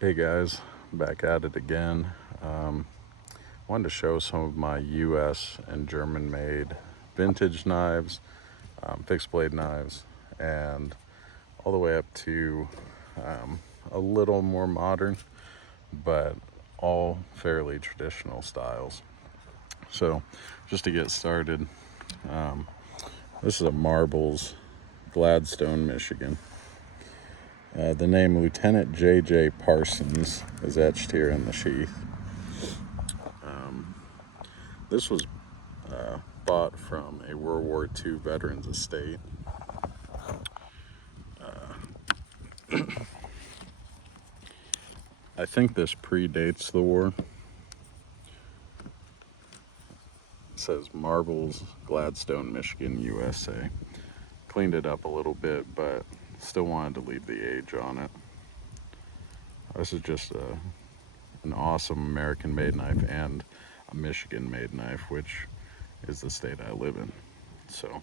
Hey guys, back at it again. Wanted to show some of my US and German made vintage knives, fixed blade knives, and all the way up to a little more modern, but all fairly traditional styles. So just to get started, this is a Marbles, Gladstone, Michigan. The name Lieutenant J.J. Parsons is etched here in the sheath. This was bought from a World War II veteran's estate. I think this predates the war. It says Marbles, Gladstone, Michigan, USA. Cleaned it up a little bit, but still wanted to leave the age on it. This is just an awesome American-made knife and a Michigan-made knife, which is the state I live in. So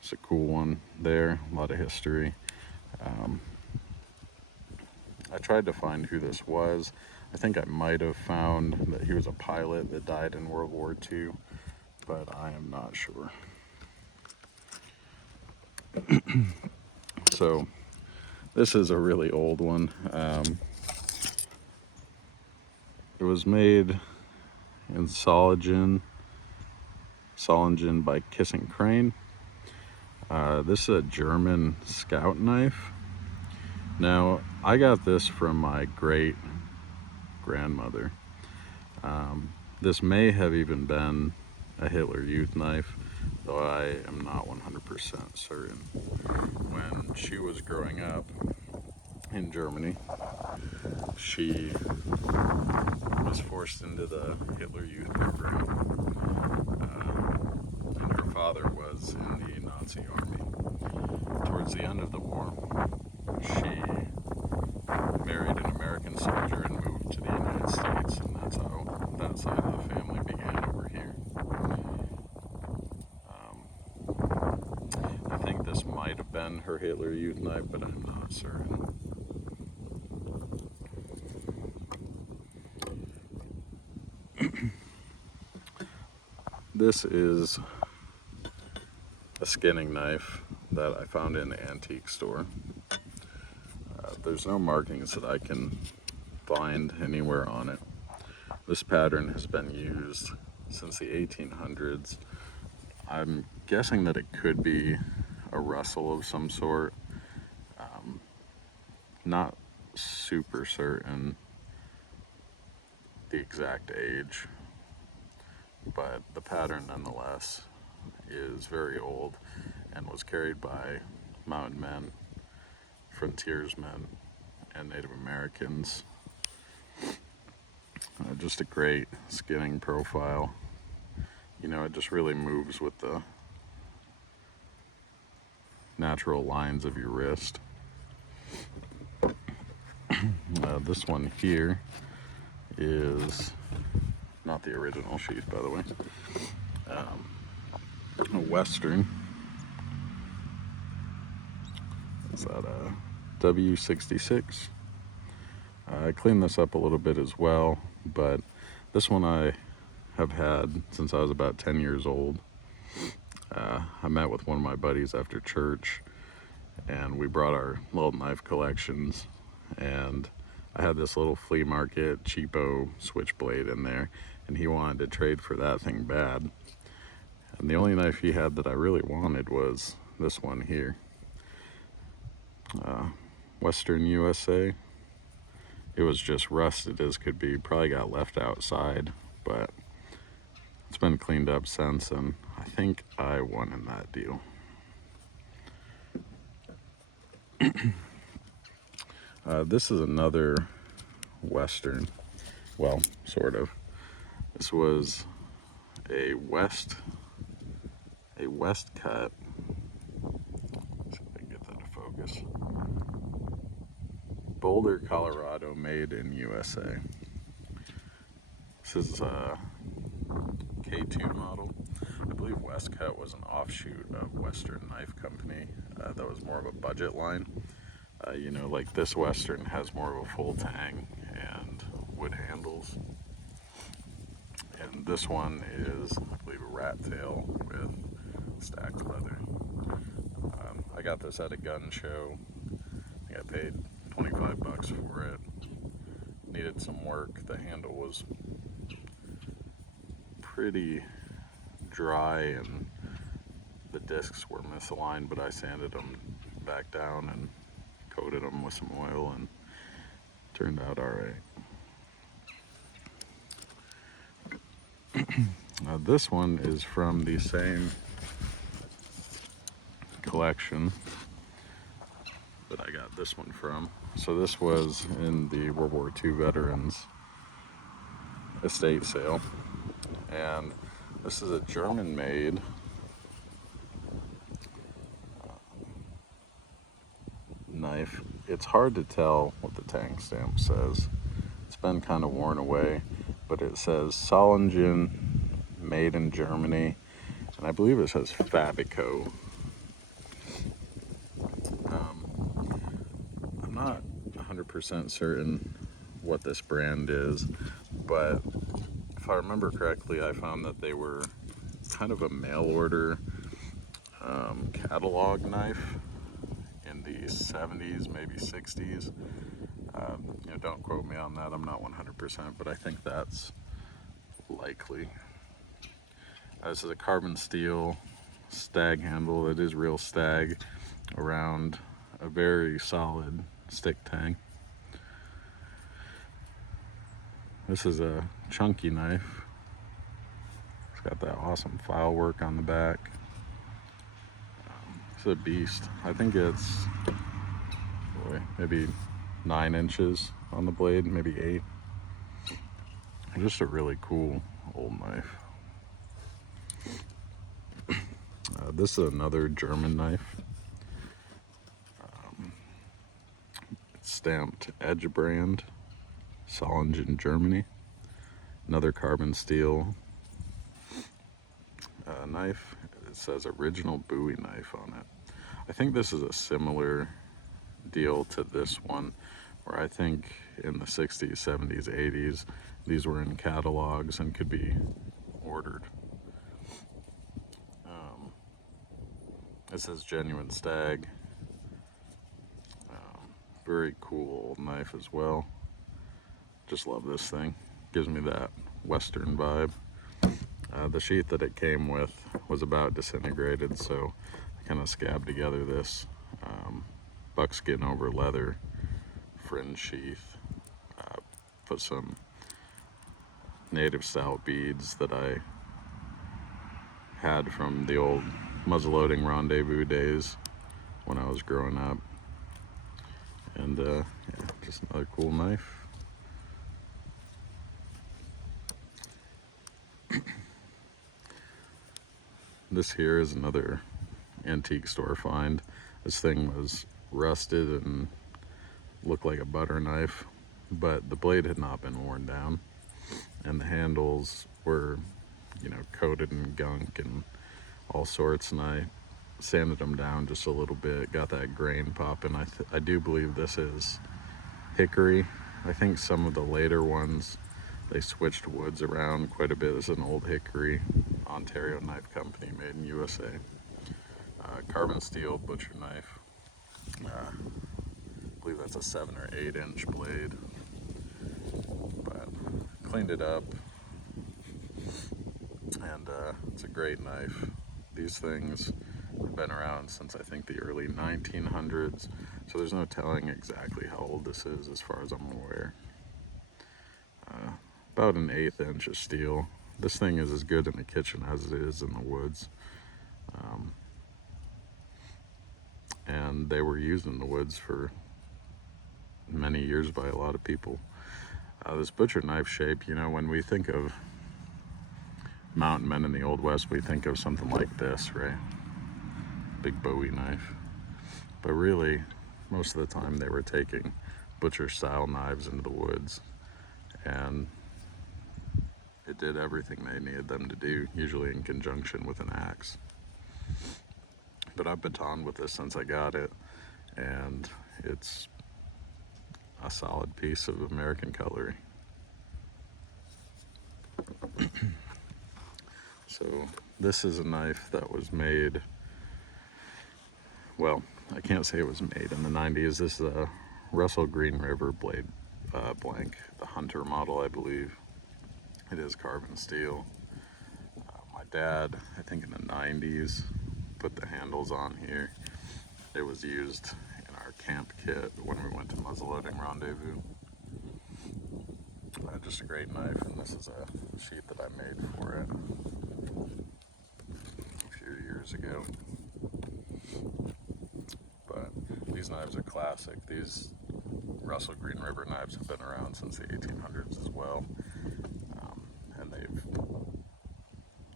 it's a cool one there, a lot of history. I tried to find who this was. I think I might have found that he was a pilot that died in World War II, but I am not sure. So this is a really old one. It was made in Solingen by Kissing Crane. This is a German scout knife. Now, I got this from my great grandmother. This may have even been a Hitler Youth knife, though I am not 100% certain. When she was growing up in Germany, she was forced into the Hitler Youth program, and her father was in the Nazi army. Towards the end of the war, she married an American soldier and moved to the United States, and that's how that side of the family began over here. I think this might have been her Hitler Youth knife, but I'm not certain. This is a skinning knife that I found in an antique store. There's no markings that I can find anywhere on it. This pattern has been used since the 1800s. I'm guessing that it could be a Russell of some sort. Not super certain the exact age, but the pattern nonetheless is very old and was carried by mountain men, frontiersmen, and Native Americans. Just a great skinning profile. You know, it just really moves with the natural lines of your wrist. This one here is not the original sheath, by the way. A Western. Is that a W66? I cleaned this up a little bit as well, but this one I have had since I was about 10 years old. I met with one of my buddies after church, and we brought our little knife collections, and I had this little flea market cheapo switchblade in there, and he wanted to trade for that thing bad. And the only knife he had that I really wanted was this one here. Western USA. It was just rusted as could be, probably got left outside, but it's been cleaned up since, and I think I won in that deal. This is another Western, well, sort of. This was a Westcut. Let's see if I can get that to focus. Boulder, Colorado, made in USA. This is a K2 model. I believe Westcut was an offshoot of Western Knife Company that was more of a budget line. You know, like this Western has more of a full tang and wood handles. And this one is, I believe, a rat tail with stacked leather. I got this at a gun show. I think I paid 25 bucks for it. Needed some work. The handle was pretty dry and the discs were misaligned, but I sanded them back down and coated them with some oil and turned out all right. This one is from the same collection that I got this one from. So this was in the World War II Veterans estate sale, and this is a German made knife. It's hard to tell what the tang stamp says. It's been kind of worn away, but it says Solingen, made in Germany, and I believe it says Fabico. I'm not 100% certain what this brand is, but if I remember correctly, I found that they were kind of a mail order catalog knife in the 70s, maybe 60s. You know, don't quote me on that, I'm not 100%, but I think that's likely. This is a carbon steel Stag handle. It is real Stag around a very solid stick tang. This is a chunky knife. It's got that awesome file work on the back. It's a beast. I think it's maybe 9 inches on the blade, maybe 8. Just a really cool old knife. This is another German knife. It's stamped Edge brand, Solingen Germany. Another carbon steel knife. It says original Bowie knife on it. I think this is a similar deal to this one, where I think in the 60s, 70s, 80s, these were in catalogs and could be ordered. This is genuine Stag. Very cool old knife as well. Just love this thing. Gives me that Western vibe. The sheath that it came with was about disintegrated, so I kind of scabbed together this buckskin over leather fringe sheath. Put some native style beads that I had from the old muzzleloading rendezvous days when I was growing up. And yeah, just another cool knife. This here is another antique store find. This thing was rusted and looked like a butter knife, but the blade had not been worn down, and the handles were, you know, coated in gunk and all sorts, and I sanded them down just a little bit, got that grain popping. I do believe this is Hickory. I think some of the later ones, they switched woods around quite a bit. This is an old Hickory, Ontario knife company, made in USA. Carbon steel butcher knife. I believe that's a 7 or 8 inch blade, but cleaned it up, and it's a great knife. These things have been around since I think the early 1900s, so there's no telling exactly how old this is as far as I'm aware. About an 1/8 inch of steel. This thing is as good in the kitchen as it is in the woods. And they were used in the woods for many years by a lot of people. This butcher knife shape, you know, when we think of mountain men in the Old West, we think of something like this, right? Big Bowie knife. But really, most of the time they were taking butcher style knives into the woods, and it did everything they needed them to do, usually in conjunction with an axe. But I've batoned with this since I got it, and it's a solid piece of American cutlery. So this is a knife that was made, well, I can't say it was made in the 90s. This is a Russell Green River blade blank, the Hunter model, I believe. It is carbon steel. My dad, I think in the 90s, put the handles on here. It was used in our camp kit when we went to muzzleloading rendezvous. Just a great knife, and this is a sheath that I made for it a few years ago. But these knives are classic. These Russell Green River knives have been around since the 1800s as well, and they've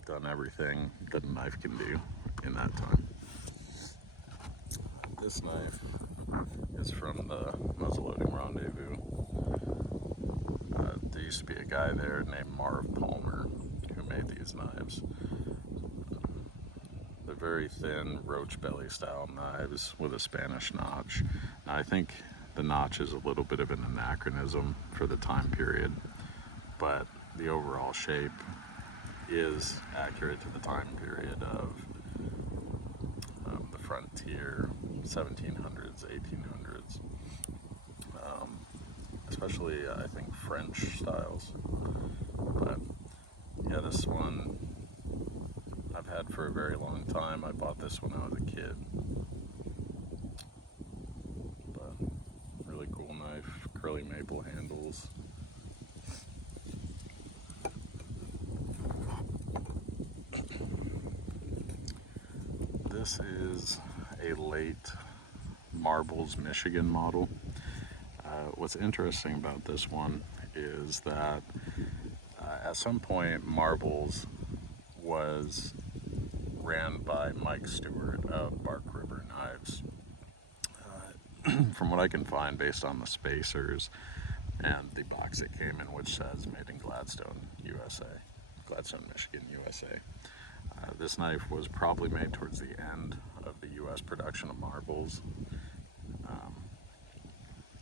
done everything that a knife can do in that time. This knife is from the muzzleloading rendezvous. There used to be a guy there named Marv Palmer who made these knives. They're very thin, roach belly style knives with a Spanish notch. Now, I think the notch is a little bit of an anachronism for the time period, but the overall shape is accurate to the time period of the frontier, 1700s, 1800s, especially I think French styles. But yeah, this one I've had for a very long time. I bought this when I was a kid. But really cool knife, curly maple handles. This is a late Marbles Michigan model. What's interesting about this one is that at some point Marbles was ran by Mike Stewart of Bark River Knives. From what I can find, based on the spacers and the box it came in, which says made in Gladstone, USA, Gladstone, Michigan, USA. This knife was probably made towards the end of the U.S. production of Marbles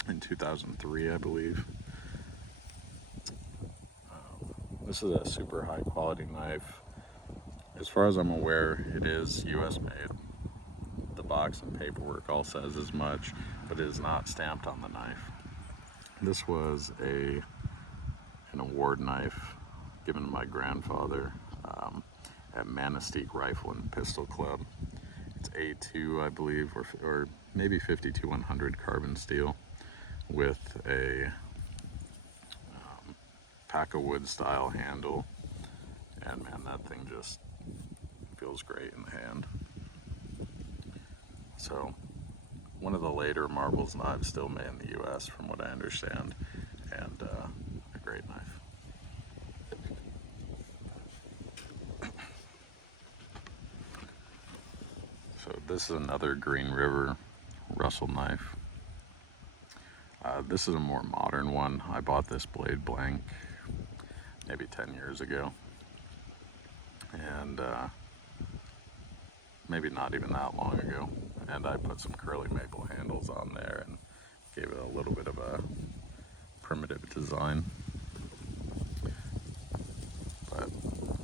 in 2003, I believe. This is a super high quality knife. As far as I'm aware, it is U.S. made. The box and paperwork all says as much, but it is not stamped on the knife. This was an award knife given to my grandfather at Manistee Rifle and Pistol Club. It's A2, I believe, or maybe 52-100 carbon steel with a pack of wood style handle, and man, that thing just feels great in the hand. So one of the later Marbles knives still made in the US from what I understand, and a great knife. So this is another Green River Russell knife. This is a more modern one. I bought this blade blank maybe 10 years ago, and maybe not even that long ago, and I put some curly maple handles on there and gave it a little bit of a primitive design. But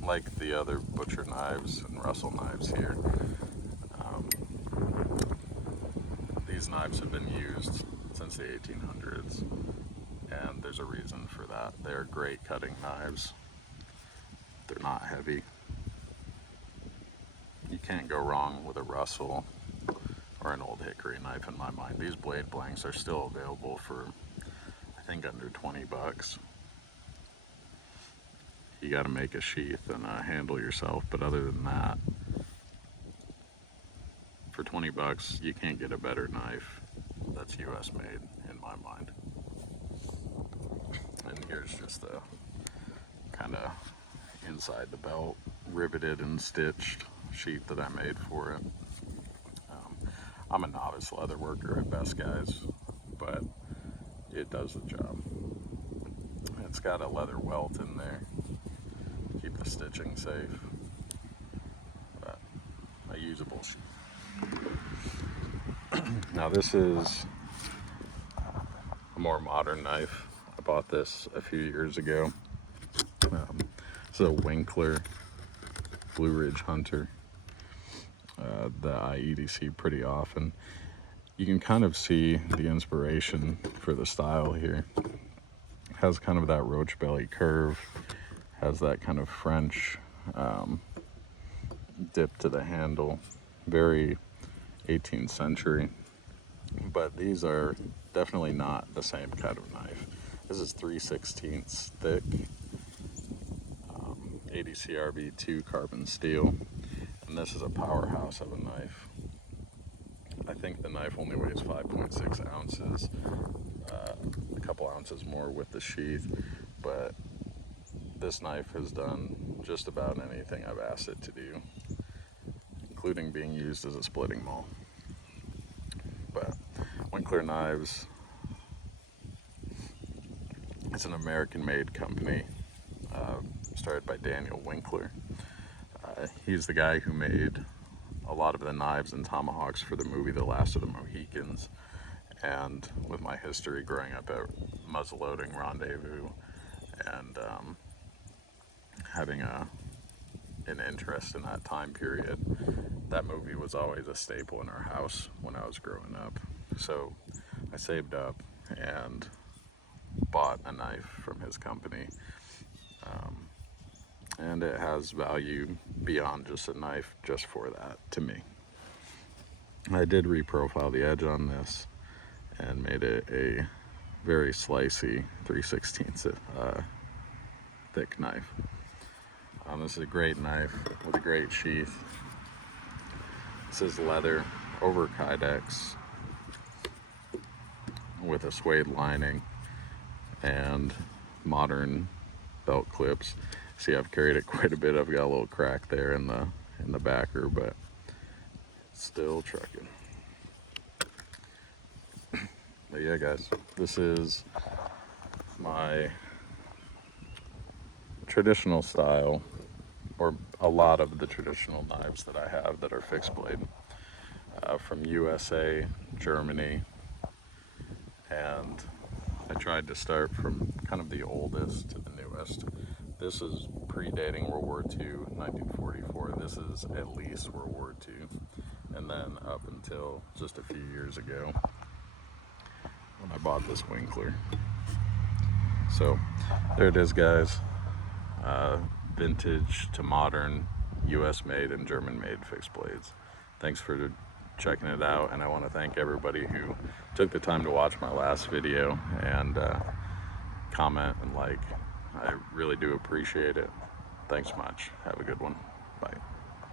like the other butcher knives and Russell knives here, these knives have been used since the 1800s, and there's a reason for that. They're great cutting knives. They're not heavy. You can't go wrong with a Russell or an old Hickory knife in my mind. These blade blanks are still available for, I think, under 20 bucks. You got to make a sheath and a handle yourself, but other than that, for 20 bucks, you can't get a better knife that's US made in my mind. And here's just the kind of inside the belt, riveted and stitched sheath that I made for it. I'm a novice leather worker at best, guys, but it does the job. It's got a leather welt in there, keep the stitching safe, but a usable sheath. Now this is a more modern knife. I bought this a few years ago. This is a Winkler Blue Ridge Hunter that I EDC pretty often. You can kind of see the inspiration for the style here. It has kind of that roach belly curve, has that kind of French dip to the handle, very 18th century. But these are definitely not the same kind of knife. This is 3/16 thick, ADCRB2 carbon steel, and this is a powerhouse of a knife. I think the knife only weighs 5.6 ounces, a couple ounces more with the sheath, but this knife has done just about anything I've asked it to do, including being used as a splitting maul. But Winkler Knives, it's an American-made company, started by Daniel Winkler. He's the guy who made a lot of the knives and tomahawks for the movie The Last of the Mohicans. And with my history growing up at Muzzleloading Rendezvous and having an interest in that time period, that movie was always a staple in our house when I was growing up. So I saved up and bought a knife from his company, and it has value beyond just a knife just for that to me. I did reprofile the edge on this and made it a very slicey 3/16 thick knife. This is a great knife with a great sheath. This is leather over Kydex with a suede lining and modern belt clips. See, I've carried it quite a bit. I've got a little crack there in the backer, but still trucking. But yeah, guys, this is my traditional style, or a lot of the traditional knives that I have that are fixed blade, from USA, Germany, and I tried to start from kind of the oldest to the newest. This is predating World War II, 1944. This is at least World War II. And then up until just a few years ago when I bought this Winkler. So there it is, guys. Vintage to modern, US made and German made fixed blades. Thanks for checking it out, and I want to thank everybody who took the time to watch my last video and comment and like. I really do appreciate it. Thanks much. Have a good one. Bye.